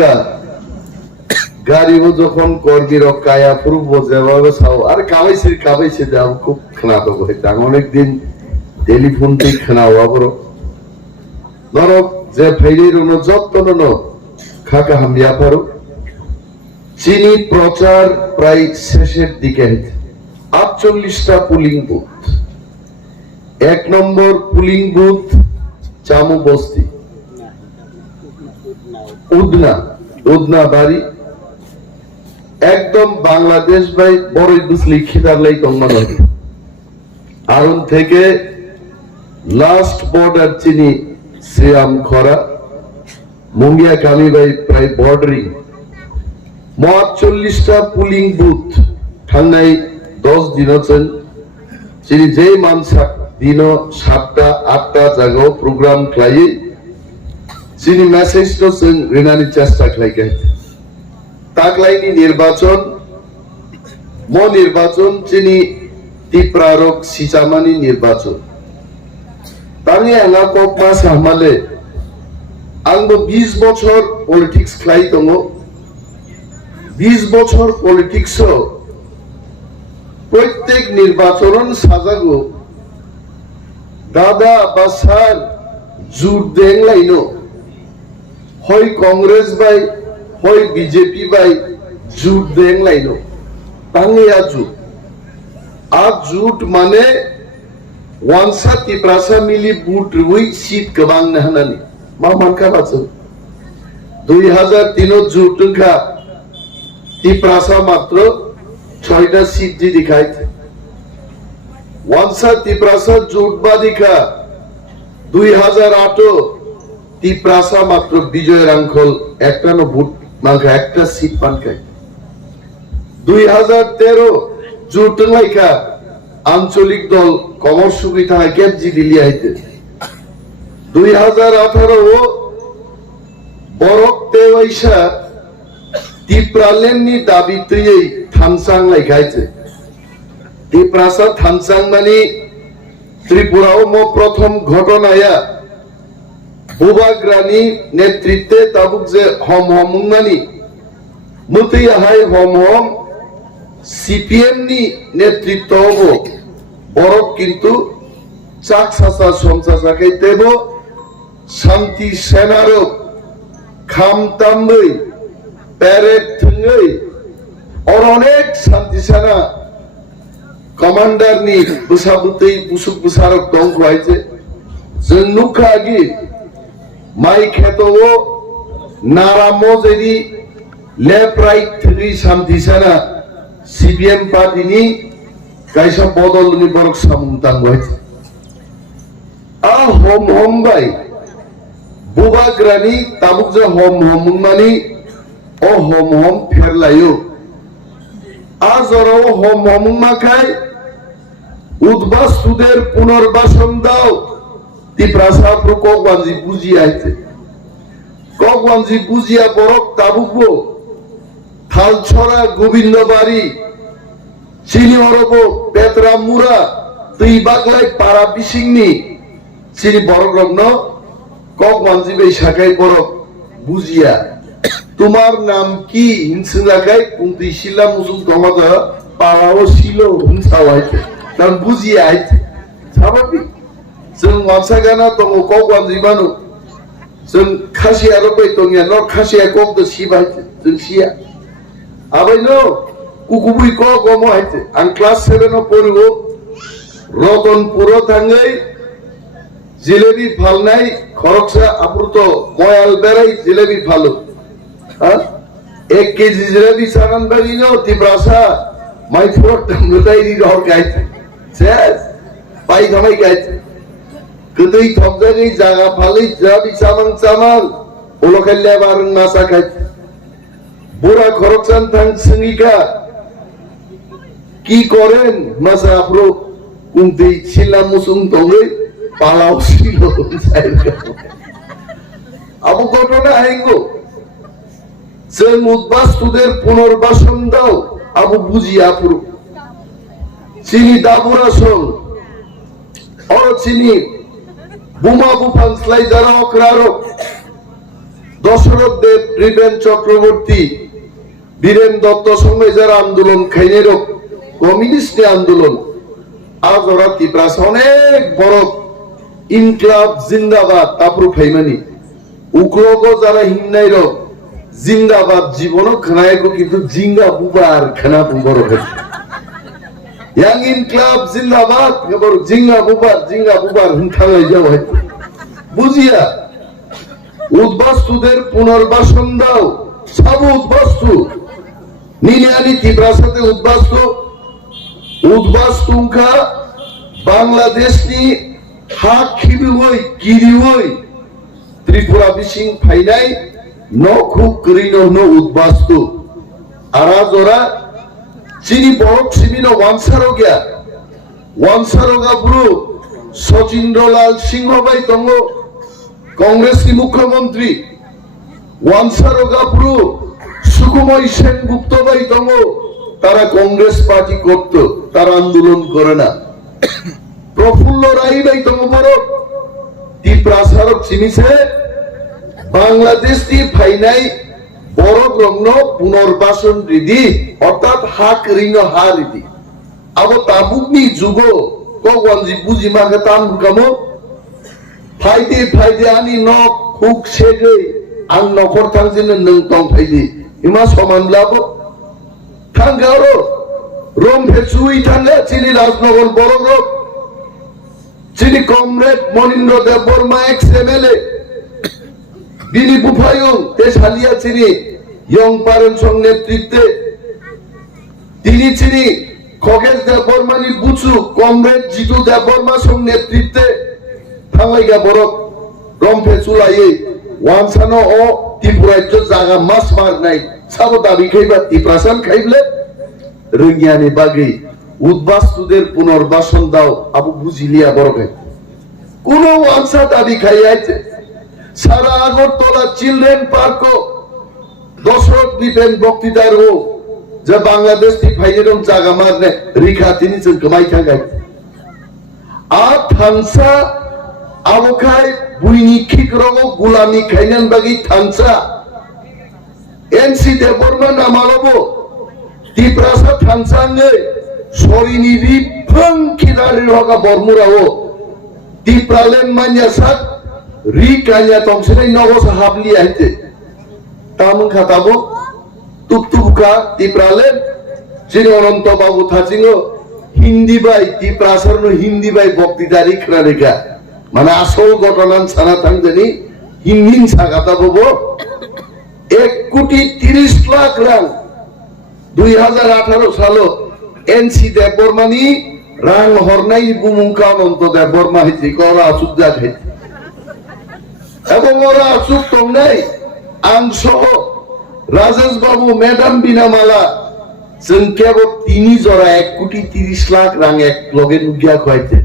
দিকা গাড়িও যখন কর্মীর কায়া পূর্ব যেভাবে চাও আর কাবাইছে দাও খুব খানাতো করে অনেকদিন টেলিফোন থেকে খানাওয়া বড় ধরক যে ভাইয়ের যত্ন খাকা হামিয়া পারো চিনি প্রচার প্রায় শেষের দিকে 48টা পুলিং বুথ 1 নম্বর পুলিং বুথ চামু বস্তি উদনা বাড়ি একদম বাংলাদেশ ভাই বড় বুঝলি খিদার লাই কম্মান আরুন থেকে লাস্ট বর্ডার চিনি শ্রীরাম খরা মুঙ্গিয়া কালী ভাই প্রায় বর্ডারিং 48টা পুলিং বুথ ঠান্ডায় 10 দিন আছেন চিনি যেই মানসা দিন 7টা 8টা জায়গা প্রোগ্রাম খাই চিনি মেসেজ তো রিনানি চেষ্টা খাই তাকলাইনি নির্বাচন চিনি টিপ্রারক সিচামানি নির্বাচন তানি আঙ্গা কক মাস হামালে আঙ্গো 20 বছর পলিটিক্স খাই দङ 20 বছর পলিটিক্স প্রত্যেক নির্বাচন সাজাগো দাদা বা স্যার জুট দেং লাইনো হয় কংগ্রেস বাই হয় বিজেপি বাই জুট দেং লাইনো তাঙ্গে জুট মানে ওয়ানসা তিপ্রাসা মিলি বুট রুই সিট গবাং নাহানানি मा मानका बाचो 2003 জুট টঙ্কা তিপ্রাসা মাত্র 6টা সিট জি দিখাইছে ওয়ানসা তিপ্রাসা জুট বা দিখা 2008 তিপ্রাসা মাত্র বিজয় রাঙ্খল একটা ন ভোট মাঙ্কা একটা সিট পানকাই 2013 জুট লাইকা আঞ্চলিক দল কমর সুবিধা কেপ জি দিলি আইতে 2018 বরক তেওয়াইসা তিপ্রালেননি দাবিতেই থানসাং লাইখাইছে তিপ্রাসা থানসাং মানে ত্রিপুরাও প্রথম ঘটনায়া বুবাগ্রানি নেতৃত্বে তাবুক যে হম মানি মুতি হাই হম সিপিএম নি নেতৃত্ব হব বরক কিন্তু চাক সাসা সমসা খাইতেব শান্তি সেনার খামতামই প্যারেড থঙ্গই আর অনেক শান্তি সেনা কমান্ডার নি বুসাবুতেই বুসুক বুসারক দং হয়েছে जों नुखागि माइ खेतों नारामो जेरी लेफ्ट राइट थ्री सामथिसाना सीपीएम पार्टी नि कायसा बदल नि बरक सामुंतां बायते आ हम बाय बुबाग्रानी ताबुक जे हम मानी ओ हम फेरलायो आ जरो हम माखाय उद्बास्तुদের पुनर्बासन दाও তিপ্রাসা প্রকোগঞ্জি বুঝিয়াইতে কগঞ্জি বুঝিয়া বরক তাবুকবো থালছড়া গোবিন্দবাড়ি চিনি অরব পেতরা মুরা তুই বাগলাই পাড়া বিসিংনি চিনি বরক রগ্ন কগঞ্জি বে শাখাই বরক বুঝিয়া তোমার নাম কি হিনসিলাকাই কুন্তি শিলা মুসুম তোমাদা পাড়াও ছিল হিনসাওয়াইতে নাম বুঝিয়া আইতে স্বাভাবিক जों वानसागाना दङ कगवानजि बानु जों खासिया रबै दंया न खासिया कग द सिबाय जों सिया आबायनो कुकुबुइ क गमो हायते आं क्लास 7 आव पढियो रतनपुर थाङै जिलेबी फालनाय खरकसा आपुरत मयाल बेराय जिलेबी फालो हा 1 केजी जिलेबी सानान बागिनो तिप्रासा माइ फोर दामगोदायरि रह गायते सेस पाइ धमाय गायते Kedai thobjagi jaga phali jabi samang olokalya bareng masa kai bura khoroksan thang sengika ki koren masa apro kunti sila musung tongai palau silo abu ঘটনা আইগো যে মুদবাস্তুদের পুনর্বাসন দাও আবু বুঝিয়া পুরো চিনি দাবুরাসন অর চিনি বুমা বুফান স্লাই যারা অক্রারো দশরথ দেব, রিপেন চক্রবর্তী, বীরেন দত্ত সঙ্গে যারা আন্দোলন খাইনের কমিউনিস্ট আন্দোলন আজ ওরা ত্রিপুরা অনেক বড় ইনকলাব জিন্দাবাদ তারপর ফাইমানি উগ্রগ যারা হিন্নাইর জিন্দাবাদ জীবন খানায়ক কিন্তু জিঙ্গা বুবার খানা বুবর ইয়াং ইনকলাব জিন্দাবাদ জিঙ্গা বুবার থানায় যাওয়া বুঝিয়া উদ্বাস্তুদের পুনর্বাসন দাও সব উদ্বাস্তু নিলিয়ানি ত্রিপুরার সাথে উদ্বাস্তুঙ্কা বাংলাদেশনি হাক খিবি হই কিরি হই ত্রিপুরা বিশিং ফাইনাই ন খুব করিন ন উদ্বাস্তু আরা জোরা চিনি বড় সিমিন ওয়ানসারোগা পুরো সচিন্দ্রলাল সিংহ ভাই তঙ্গ কংগ্রেসনি মুখ্যমন্ত্রী ওয়ানসারোগা পুরো সুকুময় সেনগুপ্ত ভাই তঙ্গ তারা কংগ্রেস পার্টি করত তারা আন্দোলন করে না প্রফুল্ল রায় ভাই তঙ্গ বড় ত্রিপুরা সারক চিনিছে বাংলাদেশ ফাইনাই বড় গ্রহণ পুনর্বাসন রীতি অর্থাৎ হাক ঋণ হা রীতি আবো তাবুকনি যুগ কগঞ্জি বুঝি মাকে তাম কামো ফাইদে আনি নক হুক সেগে আং নখর থাকছিলেন নং টং ফাইদে ইমা সমান লাভ থাঙ্গে আরো রোম ভেচুই থাঙ্গে চিনি রাজনগর বড় গ্রহ চিনি কমরেড মনীন্দ্র দেব বর্মা এক্স এমএলএ বিনি বুফায়ুং তেশালিয়া চিনি ইয়ং পারেন সং নেতৃত্বে তিনি চিনি খগেশ দেব বর্মানি বুচু কমরেড জিতু দেব বর্মা সং নেতৃত্বে থাঙ্গাইগা বড় রম্ফে চুলাইয়ে ওয়ানসানো ও ত্রিপুরাজ্য জায়গা মাস মার নাই সাবো দাবি খাইবা ত্রিপ্রাসান খাইবলে রঙিয়ানি বাগে উদ্বাস্তুদের পুনর্বাসন দাও আবু বুঝিলিয়া বড় খাই কোন ওয়ানসা দাবি খাইয়াছে সারা আগরতলা চিলড্রেন পার্ক দশরথ দ্বীপেন বক্তৃতার ও যে বাংলাদেশ ফাইনেরম জায়গা মারনে রিখা তিনি কমাই থাকাই আর থানসা আবখাই বুইনি খিক রগ গুলামি খাইনান বাগি থানসা এনসি দেবর্মা নামালবো ত্রিপ্রাসা থানসাঙ্গে সরিনি রিফং খিদারি রগা বর্মুরাও ত্রিপ্রালেন মানিয়াসাক রি কানিয়া তংসিনাই নগস হাবলি আইতে তামুন খাতাবো টুকটুকা ত্রিপ্রালেন যিনি অনন্ত বাবু থাচিঙ্গো হিন্দি বাই ত্রিপ্রাসার হিন্দি বাই বক্তৃতারি খেলা মানে আসল ঘটনা ছানা থাকতেনি হিন্দিন সাগাতা ববো 1,30,00,000 রাং 2018 সাল এনসি দেববর্মানি রাং হরনাই বুমুঙ্কা অনন্ত দেববর্মা হইতে ওরা আসুক যা খাইতে এবং ওরা আসুক তোমরাই আং সহ রাজেশ বাবু ম্যাডাম বিনামালা जों केवल 3 जरा 1,30,00,000 রাং এক লগে নুগিয়া খাইতে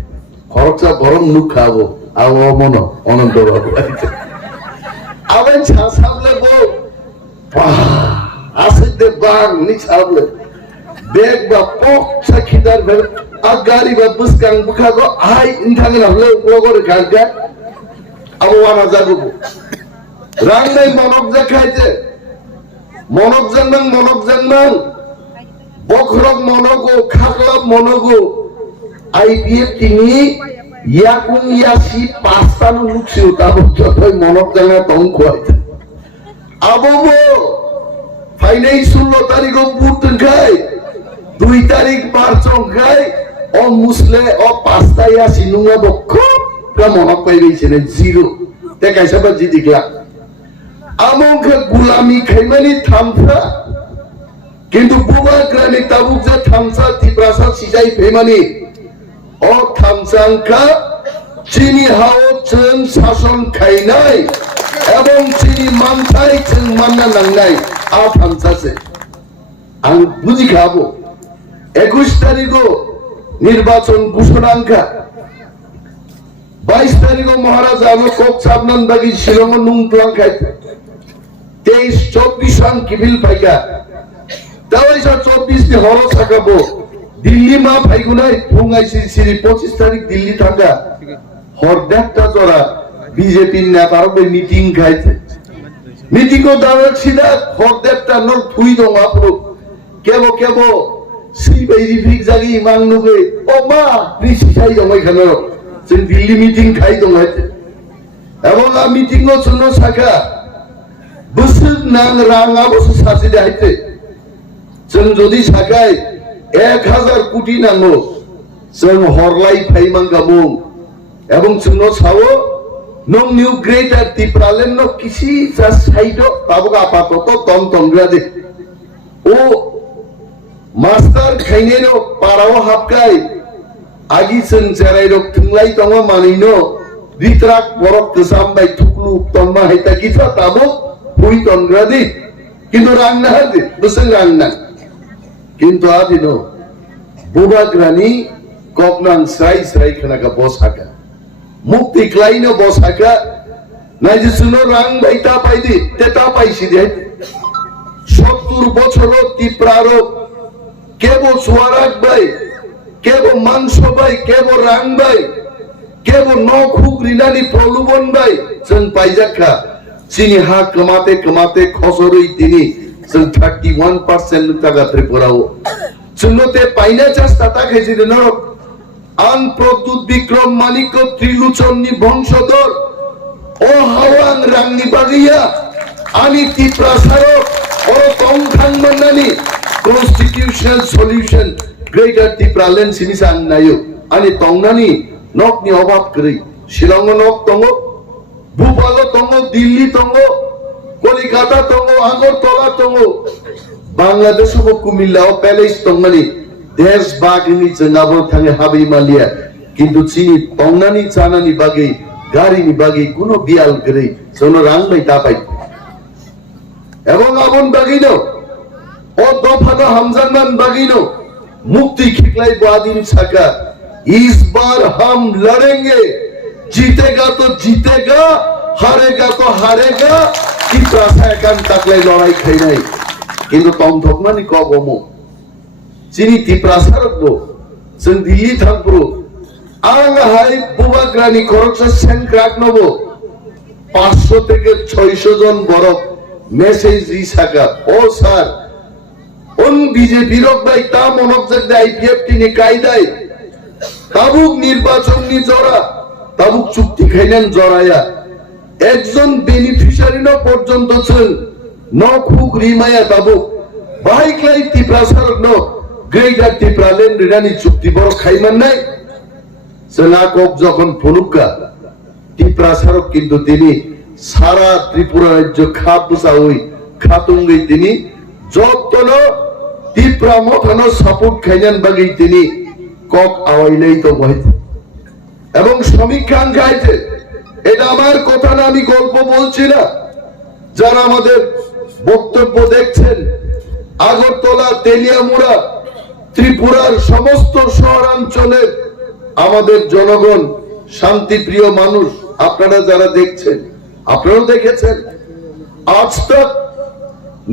খরচা বরং নুক খাবো আও মন অনন্ত বাবু আবেন সামলে বো আসিতে বাং নি সামলে বেগ বা পক সাকিদার বেল আগারি বা বুসকাং বুখাগো আই ইনথাঙ্গে নালে ওগরে গাগা আবো ওয়ানা জাগু রাং নাই মনক যা খাইতে মনক জানবাং বখরক মনগো খাকলাব মনগো আইপিএফ তিনি ইয়াকুং ইয়াসি পাঁচটানো লুকছিও তারপর যতই মনক জানা তং খুয়াইতে আববো ফাইনাই 16 তারিখ বুটন খাই 2 তারিখ মার্চ খাই ও মুসলে ও পাঁচটা ইয়াসি নুঙ্গা বক্ষ কা মনক পাই গেছে না জিরো তে কাইসা বা জি দিকলা আমংকে গুলামি খাইমানি থামফা কিন্তু বুবা গ্রামে তাবুক যে থামসা ত্রিপ্রাসাদ সিজাই ফেমানি ও থামসাংকা চিনি হাও চং শাসন খাইনাই এবং চিনি মানতাই চং মান্না নাংনাই আ থামসাছে আং বুঝি খাবো 21 তারিখ নির্বাচন ঘোষণাঙ্কা 22 তারিখ মহারাজ আলো কক সাবনান বাগি শিলং নুংপ্লাং খাইতে 23-24 আং কিবিল পাইকা তাওয়াইসা 24 নি হরো সাকাবো দিল্লি মা ফাইগুনাই ফুঙ্গাইছি সিরি 25 তারিখ দিল্লি থাকা হর দেখটা জরা বিজেপি নেতার মিটিং খাইতে মিটিংও দাঁড়াল সিধা হরদেবটা নর থুই দং আপরো কেবো কেবো সিবাইরি ফিক জাগি মাংনুগে ও মা ঋষি খাই দং এখানে जों दिल्ली मिटिं खाई दं हायते এবং আ মিটিং ও জন্য শাখা বসুর নাং রাঙাবো সাসি দেখাইতে जों যদি শাখায় 1000 কোটি নাঙ্গো जों হরলাই ফাইমাঙ্গামু এবং जों সাও নং নিউ গ্রেটার ত্রিপুরালেন ন কিসি যা সাইড তাবগা আপাতত তন তনগ্রাদে ও মাস্টার খাইনেরো পারাও হাপকাই आगी जों जेराय रक थुंलाय दङ मानिनो रित्राक बरक गोसामबाय थुकलु तन्मा हायता किथा ताबो हुई तनग्रादि किन्तु रांना हादि बसं रांना किन्तु आदिनो बुबाग्रानि ककनां स्राय स्राय खनाका बसाका मुक्ति क्लाइनो बसाका नायजे सुनो रां बायता पाइदि तेता पाइसि दे 70 বছর ত্রিপুরারো কেবো সুয়ারাক বাই কেবো মাংস বাই কেবো রাং বাই কেবো নখুক রিনানি প্রলোভন বাই जों পাইজাখা চিনি হা কমাতে কমাতে খসরই তিনি जों 31% টাকা ত্রিপুরাও চুনতে পাইনা চেষ্টা তাকাইছি ন আন প্রদ্যুৎ বিক্রম মানিক্য ত্রিলোচননি বংশধর ও হাওয়াং রাংনি বাগিয়া আনি ত্রিপুরা সারক ও তংখাং মন্নানি constitutional solution Greater Tipralen sinisan nayo ani tongnani nok ni obab kri Shillong nok tongo Bhopal tongo Delhi tongo Kolkata tongo Agartala tongo Bangladesh ko kumillao palace tongani desh bagini jangabor thange habi malia kintu chini tongnani chanani bagi gari ni bagi kuno bial kri sono rang bai ta pai ebong abon bagino o dofano hamzanman bagino मुक्ति खिकलाई बादिन सका इस बार हम लड़ेंगे जीतेगा तो जीतेगा हारेगा तो हारेगा कि प्रासायकान तकलाई लड़ाई खाई नहीं किंतु तम थकमानी कबमो चिनी ती प्रासारक दो जों दिल्ली थांब्रो आं हाय बुबाग्रानि खरकसा सेंक्राक नबो 500 থেকে 600 জন বরক মেসেজ দি সাকা ও স্যার उन बीजेपी रक भाई ता मनक जग आईपीएफ टिनि कायदाय ताबुक निर्वाचन नि जरा ताबुक चुक्ति खाइनान जराया एकजन बेनिफिशियारि न पर्यन्त जों न खुक रिमाया ताबुक बाइक्लाई ত্রিপুরা सरक न ग्रेटार ত্রিপুরালেন্ড रिडानि चुक्ति बर खाइमान नाय जोंहा कक जखन फनुका ত্রিপুরা सरक किन्तु तिनि सारा त्रिपुरा राज्य खापुसाउई खातुंगै तिनि जतनो ত্রিপুরা মথানো সাপোর্ট খাইনান বাগি তিনি কক আওয়াইলেই তো বইতে এবং সমীক্ষা আঙ্কাইতে এটা আমার কথা না আমি গল্প বলছি না যারা আমাদের বক্তব্য দেখছেন আগরতলা তেলিয়ামুড়া ত্রিপুরার সমস্ত শহরাঞ্চলের আমাদের জনগণ শান্তিপ্রিয় মানুষ আপনারা যারা দেখছেন আপনারাও দেখেছেন আজ তক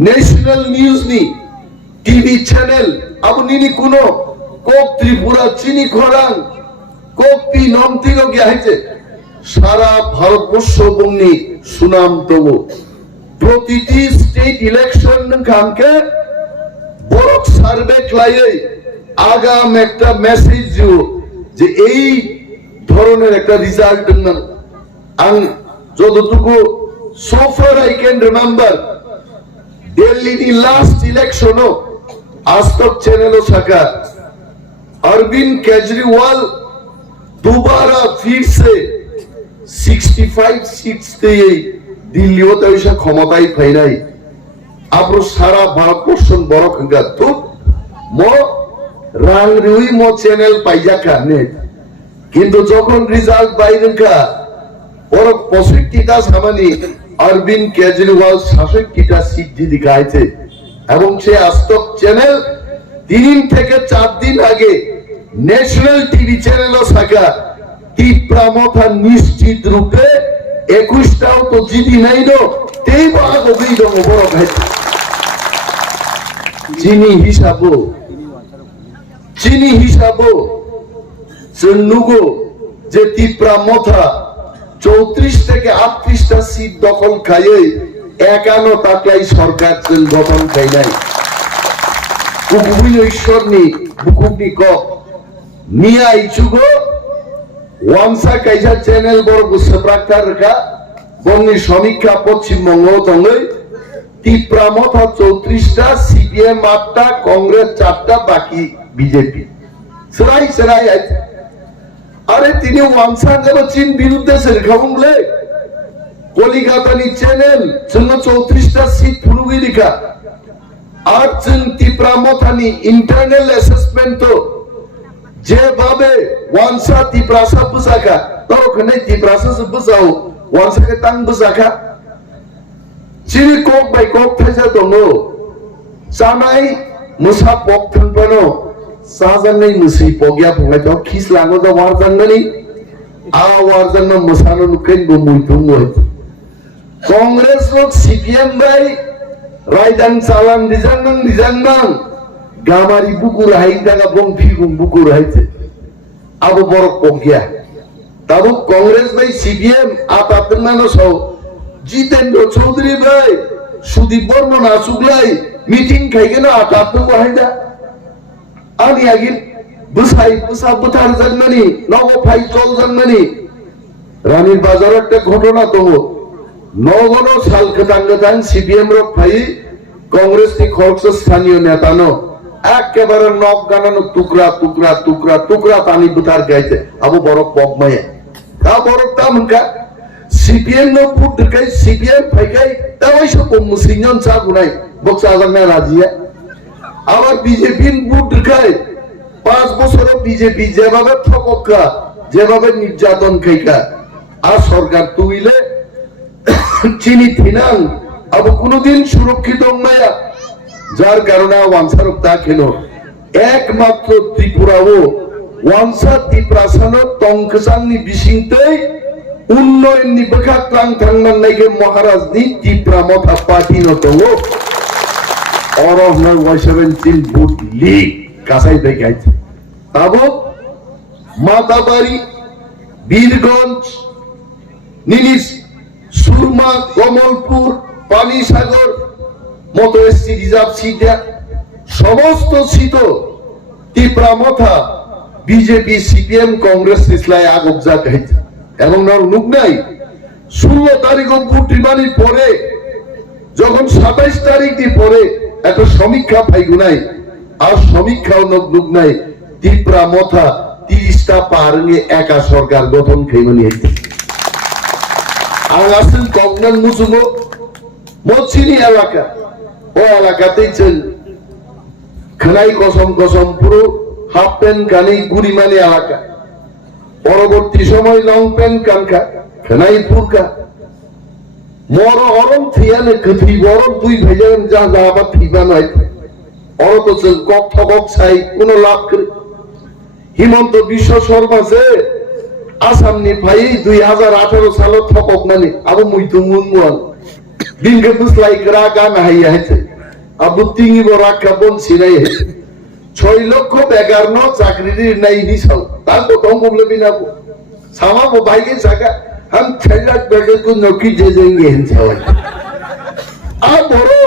ন্যাশনাল নিউজ নি টিভি চ্যানেল আপনি নি কোনো কোক ত্রিপুরা চিনি খরাং কোক পি নমতিগ গিয়াইছে সারা ভারতবর্ষ বংনি সুনাম তব প্রতিটি স্টেট ইলেকশন খানকে বড় সার্ভে ক্লাইয়ে আগাম একটা মেসেজ দিও যে এই ধরনের একটা রেজাল্ট না আং যতটুকু so far I can remember Delhi the last election आज तक चैनल सका अरविंद केजरीवाल दोबारा फिर से 65 सीट्स से दिल्ली होता है क्षमताई फाइनाई आप सारा भारतवर्ष बड़ खंगा तो मो रांग रुई मो चैनल पाइजा करने किंतु যখন রিজাল্ট বাইরেকা और 65টা সামানি अरविंद केजरीवाल 66টা সিট দিখাইছে এবং সে আজতক চ্যানেল 3 থেকে 4 দিন আগে ন্যাশনাল টিভি চ্যানেলও থাকা ত্রিপুরা মথা নিশ্চিত রূপে 21টাও তো জিতি নাই নো তেই ভাগ হই দম বড় ভাই চিনি হিসাবো জন্নুগো যে ত্রিপুরা মথা 34 থেকে 38টা সিট দখল খাইয়ে একানো তাকলাই সরকার গঠন খাই নাই কুকুবিন ঈশ্বরনি বুকুবনি ক মিয়া ইচুগো ওয়ানসা কাইজা চ্যানেল বড় গুসপ্রাক্তার রেখা বঙ্গি সমীক্ষা পশ্চিমবঙ্গ তঙ্গই টিপ্রা মথা 34টা সিপিএম 8টা কংগ্রেস 4টা বাকি বিজেপি সেরাই সেরাই আছে আরে তিনি ওয়ানসা গেল চীন বিরুদ্ধে সেরখাবুংলে কলিকাতানি চ্যানেল জন্য 34টা সিট ফুরুবি লিখা আর চীন টিপ্রা মথানি ইন্টারনাল অ্যাসেসমেন্ট তো যেভাবে ওয়ানসা টিপ্রাসা বুঝাকা তখনই টিপ্রাসা বুঝাও ওয়ানসাকে তাং বুঝাকা চিনি কক বাই কক থাইজা দङ জানাই মুসা পক থানপানো সাজানनै মুসি পগিया फंगायथ खिसलाङो दा वारजाननि आ वारजान मुसानो नुकेन बो मुइथुङ कांग्रेस लोग सीपीएम बाई रायदान चालान दिजांनां गामारी बुकु राहाय दागा बं फिगुं बुकु राहायते आबो बरक पगिया ताबो कांग्रेस बाई सीपीएम आतातनानो सौ जितेंद्र चौधरी भाई सुदीप बर्मन आसुगलाई मीटिंग खाइगेना आतातनो गहायदा आनि आगिन बुसाई बुसा बुथार जागनानि नगो फाइ चल जागनानि रानीर बाजार একটা ঘটনা তো নগনো সাল কতাঙ্গতাং সিপিএম রক ফাই কংগ্রেস নি খরচ স্থানীয় নেতানো একেবারে নক গানানো টুকরা টুকরা টুকরা টুকরা পানি বুতার গাইতে আবু বড় পগমায় তা বড় তামকা সিপিএম নো পুট দেখাই সিপিএম ফাইগাই তাই সব মুসলিম চা গুনাই বক্সা জানা রাজিয়া আবার বিজেপি পুট দেখাই 5 বছর বিজেপি যেভাবে ঠককা যেভাবে নির্যাতন খাইকা আর সরকার তুইলে চিনি থিনাং আবু কোনদিন সুরক্ষিত মায়া যার কারণে ওয়ানসারক তা কেন একমাত্র ত্রিপুরাও ওয়ানসা ত্রিপ্রাসানো টংকসাংনি বিসিংতে উন্নয়ন নি বখা ক্লাং থাংনান নাইকে মহারাজ নি ত্রিপুরা মথা পার্টি নতো অরহ নয় 17 ভোট লিগ কাসাই দেখাইছে তাবো মাতাবাড়ি বীরগঞ্জ নিনিস সুরমা কমলপুর পানিসাগর মতো এসসি রিজার্ভ সিট সমস্ত seat Tripura Motha BJP CPM Congress ইসলাই আগক যা খাইছে এবং নুক নাই 16 তারিখ ভোট রিমানির পরে যখন 27 তারিখ দি পরে একটা সমীক্ষা ফাইগুনাই আর সমীক্ষাও নুক নাই ত্রিপুরা মথা 30টা পাহাড়ে একা সরকার গঠন খাইমানি হইছে আলাসিন কগনান মুসুমো মচিনি এলাকা ও এলাকাতেই চল খানাই কসম কসম পুরো হাফ প্যান্ট গানি গুড়িমানি এলাকা পরবর্তী সময় লং প্যান্ট কানকা খানাই পুরকা মর অরম থিয়ানে কথি বড় দুই ভাইজান যা যা আবার থিবা নয় অর তো চল কক ঠকক ছাই কোনো লাভ করে হিমন্ত বিশ্ব শর্মা যে আসাম নি ভাই 2018 সাল ঠকক মানে আবু মুইতু মুনমুয়াল দিনকে বুঝলাই গ্রা গান হাইয়া হেছে আবু তিঙ্গি বড় কাবন সিরাই 6 লক্ষ বেকার ন চাকরির নাই নিছাও তার তো কম বললে বিনাবো সামাবো ভাইকে জায়গা हम 6 लाख बेटे को नौकरी दे देंगे हिंसावा आ बड़ो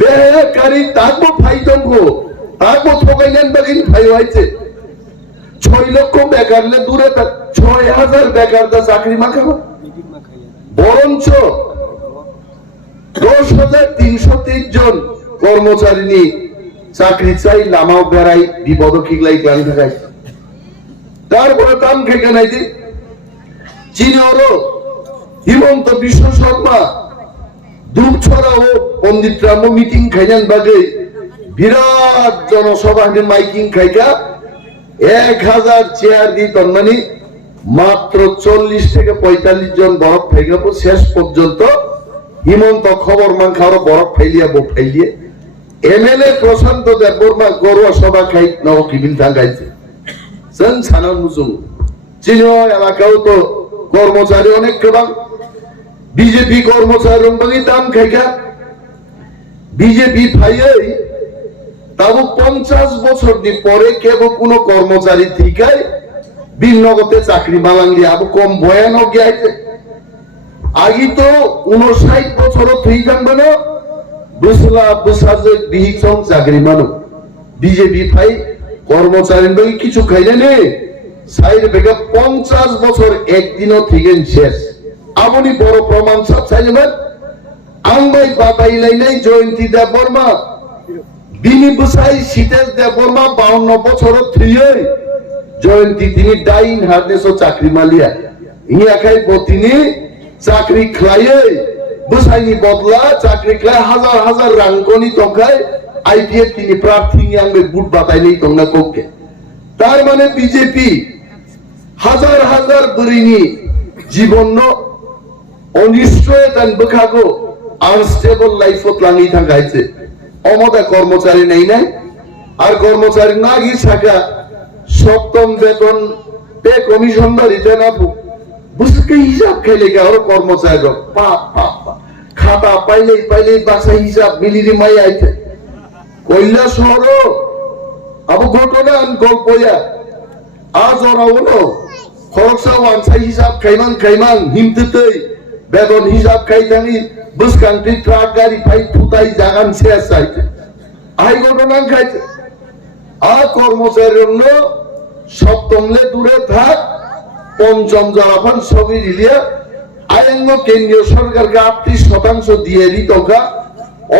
बेकारी ताको फाइदम को ताको ठोकाइलेन बगिन फाइ হইছে 6 লক্ষ বেকার লে দূরে থাক 6000 বেকার দা চাকরি মাখাবো বরঞ্চ 10330 জন কর্মচারী নি চাকরি চাই লামাও বেড়াই বিপদ কিগলাই ক্লান থাকাই তারপরে দাম খেকে নাই দি চীনেরও হিমন্ত বিশ্ব শর্মা দুপছড়া ও পণ্ডিত রাম মিটিং খাইজান বাগে বিরাট জনসভা মাইকিং খাইকা 1000 চেয়ার দি তন্মানি মাত্র 40 থেকে 45 জন বরফ ফেগাবো শেষ পর্যন্ত হিমন্ত খবর মাংখারও বরফ ফাইলিয়ে এমএলএ প্রশান্ত দেববর্মা গরুয়া সভা খাই নব কিবিল থাকাইছে जों साना मुजुं चीन एलाकाও তো কর্মচারী অনেক কেবাং বিজেপি কর্মচারী রংবাগি দাম খাইকা বিজেপি ফাইই তাবো 50 বছর দি পরে কেব কোন কর্মচারী ঠিকাই বিনগতে চাকরি মালাঙ্গি আবো কম ভয়ানক গাইছে আগে তো 59 বছর থই থাকবানো বুসলা বুসাজে বিহিকসং চাকরি মানো বিজেপি ফাই কর্মচারী বই কিছু খাইলে নে সাইড বেগে 50 বছর একদিনও থিগেন শেষ আপনি বড় প্রমাণ সব চাইবেন আংবাই বাতাইলাই নাই জয়ন্তী দেব বর্মা বিনি বুসাই শীতেশ দেব বর্মা 52 বছর থিয়ে জয়ন্তী তিনি ডাইন হার্নেসও চাকরি মালিয়া ইয়া খাই তিনি চাকরি খাইয়ে বুসাইনি বদলা চাকরি খাই হাজার হাজার রাঙ্কনি তখায় আইপিএফ তিনি প্রার্থী আংবে বুট বাতাইলেই তোমরা কোকে তার মানে বিজেপি হাজার হাজার বরিনি জীবন অনিশ্চয়তা বখাগো আনস্টেবল লাইফত লাঙি থাকাইছে অমতা কর্মচারী নেই নাই আর কর্মচারী না গিয়ে থাকা সপ্তম বেতন পে কমিশন দিতে না বুঝতে হিসাব খাইলে আর কর্মচারী খাতা পাইলেই বাসা হিসাব মিলিয়ে মাই আইছে কইলা শহর আবু ঘটনা গল্পয়া আজ ওরা হলো খরচা ওয়ানসাই হিসাব খাইমান হিমতেই বেতন হিসাব খাইতানি বুসকান্তি ট্রাক গাড়ি ফাই ফুটাই জাগান শেষ চাইতে আই ঘটনা খাইতে আ কর্মচারীর সপ্তমলে দূরে থাক পঞ্চম জলাফান ছবি দিলিয়া আইন কেন্দ্রীয় সরকারকে 38% দিয়ে দিত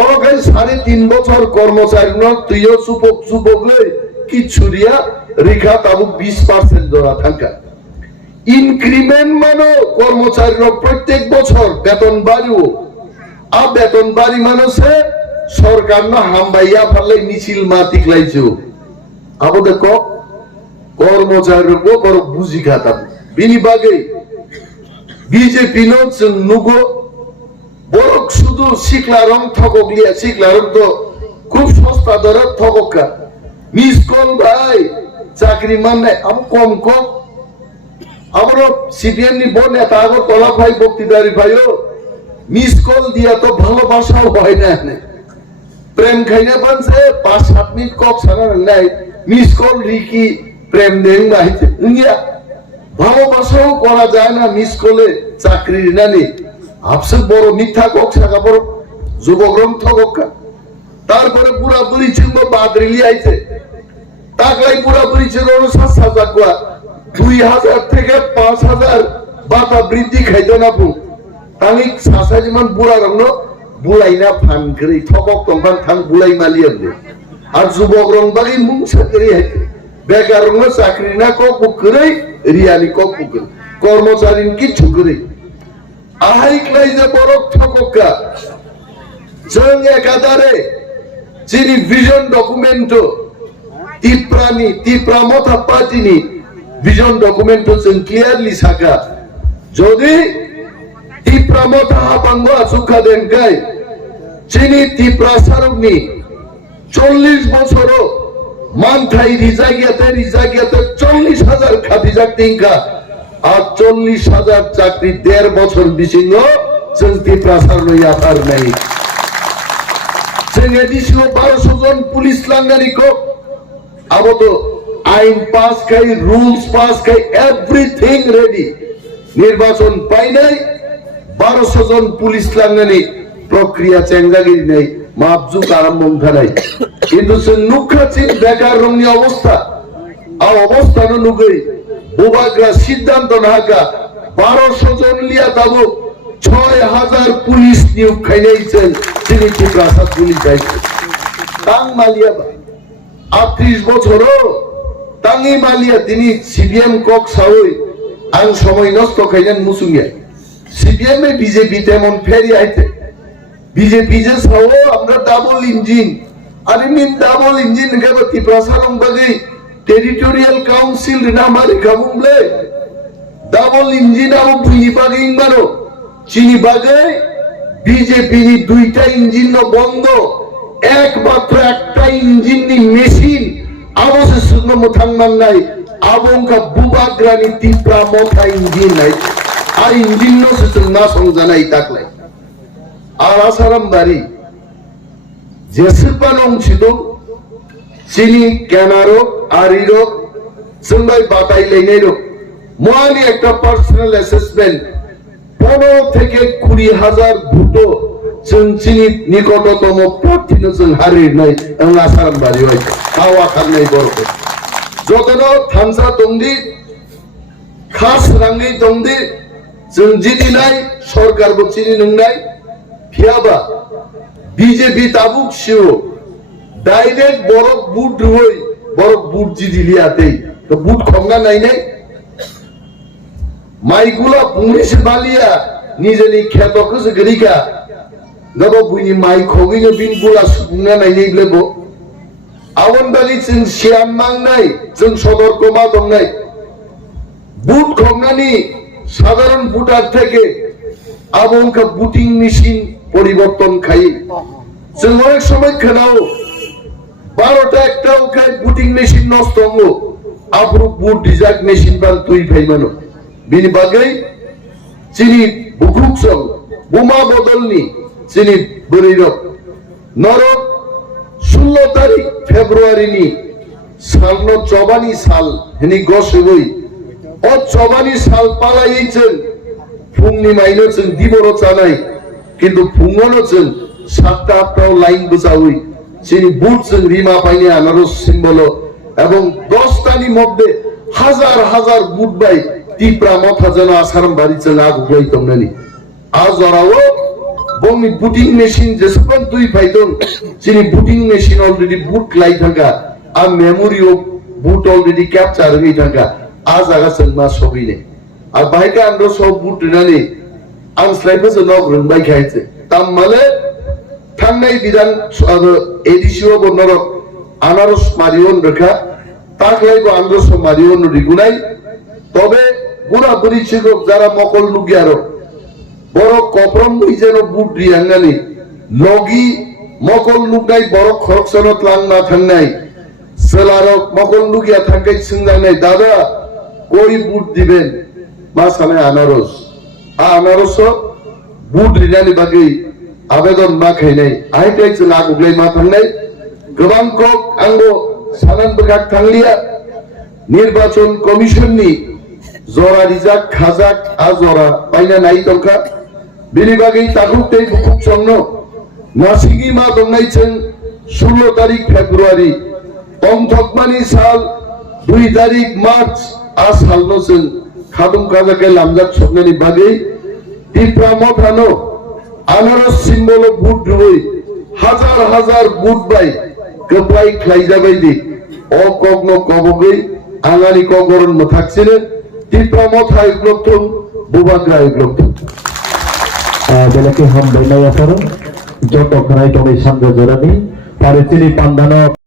অরকাই 3.5 বছর কর্মচারী তুইও চুপক কিছু দিয়া রেখা তাবু 20% ধরা থাকা ইনক্রিমেন্ট মানো কর্মচারীর প্রত্যেক বছর বেতন বাড়িও আর বেতন বাড়ি মানুষে সরকার না হামবাইয়া ফালে মিছিল মাতি লাইছো আবো দেখো কর্মচারীর বড় বুঝি খাতা বিনি বাগে বিজেপি নুগো বড় শুধু শিখলা রং ঠকক লিয়া শিখলা রং তো খুব সস্তা দরে ঠকা মিস কল ভাই চাকরি মান নাই আম কম আমার সিপিএম নি বল নেতা আগর তলা ভাই বক্তৃতারি ভাইও মিস কল দিয়া তো ভালোবাসাও হয় না প্রেম খাইনা বানছে 5-7 মিনিট কক সারা নাই মিস কল রিকি প্রেম দেন গাইতে ইন্ডিয়া ভালোবাসাও করা যায় না মিস কলে চাকরি নানি আপসে বড় মিথ্যা কক সাকা বড় যুবকরম ঠকা তারপরে পুরা বুড়ি ছিল বাদরিলি আইছে তাকলাই পুরা বুড়ি ছিল 7,000 কোয়া 2,000 থেকে 5,000 বাতা বৃদ্ধি খাইতে না পু তানি সাসা যেমন বুড়া রং বুলাই না ফান করে ঠকক তখন থান বুলাই মালিয়ে আর যুবক রং বাগি মুখ চাকরি হাইতে বেকার রং চাকরি না কক করে রিয়ালি কক করে কর্মচারী কিছু করে আহাই ক্লাই যে বড় ঠকা जों एकाधारे যিনি ভিজন ডকুমেন্ট টিপ্রা মথা পার্টিনি ভিজন ডকুমেন্ট जों ক্লিয়ারলি সাকা যদি টিপ্রা মথা হাপাঙ্গ আচুকা দেন গাই যিনি টিপ্রা সারুগনি 40 বছর মানথাই রিজাগিয়াতে 40,000 খাতি জাতিঙ্কা আর 40,000 চাকরি 1.5 বছর বিসিঙ্গ जों টিপ্রা সারলই আপার নাই এডিশনাল 1200 জন পুলিশ লাঙ্গানি কো আবো তো আইন পাস খাই রুলস পাস খাই এভরিথিং রেডি নির্বাচন পাই নাই 1200 জন পুলিশ লাঙ্গানি প্রক্রিয়া চেঙ্গাগিরি নাই মাপজু আরম্ভ নাই কিন্তু সে নুখাচিন বেকার রঙি অবস্থা আর অবস্থান নুগই বুবাগ্রা সিদ্ধান্ত নাকা 1200 জন লিয়া দাবো 6,000 পুলিশ নিয়োগ খাইনাইছেন তিনি টিপ্রাসাদ পুলিশ যাইছে তাং মালিয়া 38 বছরও তাঙ্গি মালিয়া তিনি সিপিএম কক সাউই আং সময় নষ্ট খাইলেন মুসুঙ্গিয়া সিপিএম এ বিজেপি তেমন ফেরি আইতে বিজেপি যে সাও আমরা ডাবল ইঞ্জিন আর ইমিন ডাবল ইঞ্জিন গাব টিপ্রাসাদং বাগি টেরিটোরিয়াল কাউন্সিল নামারি গাবুমলে ডাবল ইঞ্জিন আবো বুইনি বাগি ইংবারো চিনি বাগে বিজেপি নি 2টা ইঞ্জিন বন্ধ একমাত্র একটা ইঞ্জিন নি মেশিন আবসে সুন্নো মথাংমান নাই আবংকা বুবাগ্রানি টিপ্রা মথা ইঞ্জিন নাই আর ইঞ্জিন নো সে না সংজানাই তাকলাই আর আসারাম বাড়ি জেসিপানং ছিল চিনি কেনারো আরিরো সঙ্গাই বাতাই লাইনেরো মোয়ানি একটা পার্সোনাল অ্যাসেসমেন্ট 15 থেকে 20,000 ভোটও जों चिनि निकटतम प्रार्थीनो जों हारिनाय आं आसाराम बारि होय हावा खारनाय बरख जतनो थांसा दंदि खास राङै दंदि जों जिदिनाय सरकारबो चिनि नंनाय फियाबा बीजेपी ताबुक सिउ डाइरेक्ट बरक बुट होय बरक बुट जिदिलियाते तो बुट खंगा नायनाय माइगुला पुंग्रिस बालिया निजेनि खेतखौ जगरिका गबो बुनि माइ खोगिनो बिन गुला सुना नायनाय ब्लेबो आवनबारि जों स्यामनांनाय जों सदरकमा दंनाय बुट खंगानि साधारण भोटार থেকে আবংকা বুটিং মেশিন পরিবর্তন খাই जों অনেক সময় খেলাও 12টা একটাও খাই বুটিং মেশিন নষ্ট হলো আবরু বুট ডিজাক মেশিন বান তুই ফাইমানো বিনি বাগৈ চিনি বুকুকসং বোমা বদলনি চিনি বরিরক নরক 16 তারিখ ফেব্রুয়ারিনি সালনো 54 সাল হেনি গসবই ও 54 সাল পালাইছেন ফুংনি মাইনো जों দিবর চালাই কিন্তু ফুংনো जों 7টা 8টাও লাইন বসাউই চিনি বুট जों রিমা পাইনি আনারস সিম্বল এবং 10টানি মধ্যে হাজার হাজার বুট বাই টিপ্রা মথা যেন আসারাম বাড়ি जों আগুলাই তমনানি আজরাও বংনি বুটিং মেশিন যেসব দুই ফাইদন চিনি বুটিং মেশিন অলরেডি বুট লাই থাকা আর memory of vote already capture হই থাকা আজ আগা जों मा সবিনে আর বাইকা আন্দ্র সব বুট নানি আন স্লাইপে जों নক রংবাই খাইছে তাম মানে থাংনাই বিধান এডিসিও বনর আনারস মারিওন রেখা তাকলাইবো আন্দ্রস মারিওন রিগুনাই তবে গুনা পরিচিত যারা মকল লুগিয়ারো বড় কপরম বই যেন বুট রিয়াঙ্গানি লগি মকল লুগাই বড় খরচনত লাং না থাংনাই সেলারক মকল লুগিয়া থাঙ্গাই সিংনাই দাদা কই বুট দিবেন মা সামনে আনারস আনারস বুট রিনানি বাকি আবেদন মা খাইনাই আইটাই जों আগুলাই মা থাংনাই गोबां কক आंबो सानान बगाक थांलिया निर्वाचन कमिशननि जरा रिजाक खाजाक आजरा पाइना नाय दरकार बिनि बागै तागुकतै बुकुक संनो नासिगि मा दंनाय जों 16 तारिख फेब्रुवारि अंथकमानि साल 2 तारिख मार्च आ सालनो जों खादुम खाजाके लामजाक सबनानि बागै टिप्रा मथानो आनारस सिम्बल बुट दुई हाजार हाजार बुट बाय गोबाय खाइजाबायदि अ कगनो कबगै आंगानि कगरन मथाकसिनो टिप्रा मथा इग्लकथुम बुबागा इग्लकथुम बेलाके हम बैनाय आसारो जत खनाय दंनि सांगो जरानि पारिसिनि पान्दानो